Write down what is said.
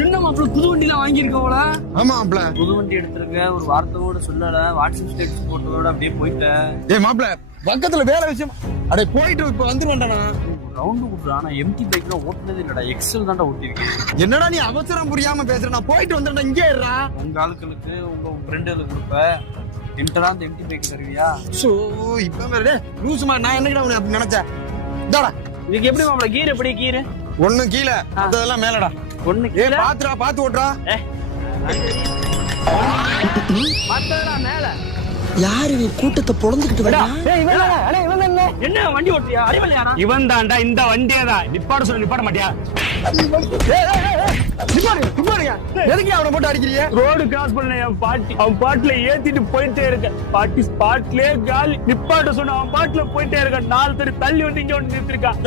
என்ன மாப்பிள்ள புது வண்டிலாம் வாங்கியிருக்கோம்ல? ஆமா மாப்ள. புது வண்டி எடுத்திருக்க, ஒரு வார்த்தையோட சொல்லல, வாட்ஸ்அப் ஸ்டேட்டஸ் போட்டதோட அப்படியே போயிட்ட. ஏய் மாப்ள, பக்கத்துல வேற விஷயம். அடே போயிட்டு இப்ப வந்துருவேன்டா. ரவுண்டு விடுறா, நான் எம்டி பைக்ல ஓட்டுனதே இல்லடா, எக்ஸல் தான்டா ஓட்டிருக்கேன். என்னடா நீ அவசரம் புரியாம பேசுற? நான் போயிட்டு வந்துட்டேன், இங்கே இருடா. உங்க ஆட்களுக்கு உங்க ஃப்ரெண்டுகளுக்கு கொடுப்ப, என்டரா அந்த எம்டி பைக் தருவியா? சோ இப்ப வேற லூசுமா, நான் என்னடா உன்னை அப்படி நினைச்சேன்? இதாடா இதுக்கு எப்படி மாப்பிள்ள கீர் எப்படி கீர்? ஒண்ணு கீழே, அதெல்லாம் மேலடா. ஒண்ணு ஏய் கீழ பாத்துடா, பாத்து ஓட்டுறா. பார்த்தடா மேல. யாரு கூட்டத்தை பொழந்துக்கிட்டு வரா? என்ன வண்டி ஓட்டுறியா? அறிவல் யாரா? இவன் தான்டா, இந்த வண்டியே தான். நிப்பாட சொல்லி நிப்பாட மாட்டியா? எதுக்கு அவனை போட்டு அடிக்கிறீங்க? ரோடு கிராஸ் பண்ண என் பாட்டி அவன் பாட்டுல ஏத்திட்டு போயிட்டே இருக்க. பாட்டி ஸ்பாட்லயே காலி. நிப்பாட்ட சொன்ன அவன் பாட்டுல போயிட்டே இருக்க. 4 பேர் தள்ளி வந்து இங்க வந்து நிறுத்திருக்கான்.